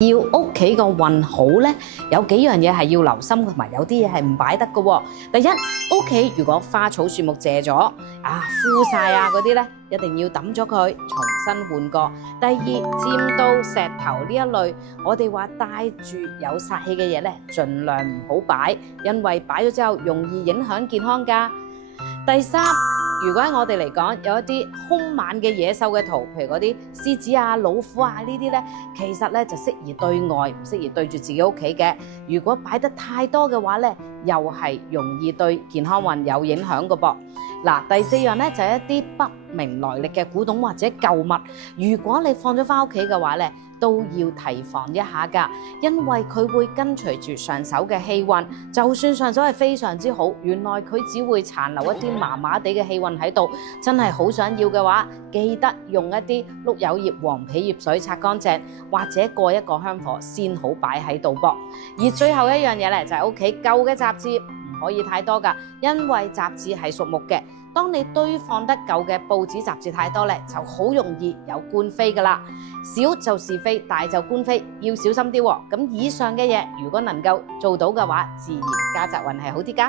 要屋企個運好咧，有幾樣嘢係要留心，同埋有啲嘢係唔擺得嘅喎。第一，屋企如果花草樹木謝咗枯晒嗰啲咧，一定要抌咗佢，重新換過。第二，尖刀、石頭呢一類，我哋話帶住有煞氣嘅嘢咧，盡量唔好擺，因為擺咗之後容易影響健康㗎。第三，如果喺我哋嚟講有一啲兇猛嘅野獸嘅圖，譬如嗰啲獅子老虎呢啲咧，其實咧就適宜對外，唔適宜對住自己屋企嘅。如果擺得太多嘅話咧，又係容易對健康運有影響嘅噃。嗱，第四樣咧就係一啲不明來歷嘅古董或者舊物，如果你放咗返屋企嘅話咧，都要提防一下㗎，因為佢會跟隨住上手嘅氣運，就算上手係非常之好，原來佢只會殘留一啲麻麻地嘅氣運喺度。真係好想要嘅話，記得用一啲碌柚葉、黃皮葉水擦乾淨，或者過一個香火先好擺喺度噃。而最後一樣嘢咧，就係屋企舊嘅雜誌唔可以太多㗎，因為雜誌係屬木嘅。當你堆放得舊嘅報紙雜誌太多咧，就好容易有官非㗎啦。小就是非，大就官非，要小心啲喎。咁以上嘅嘢，如果能夠做到嘅話，自然家宅運係好啲㗎。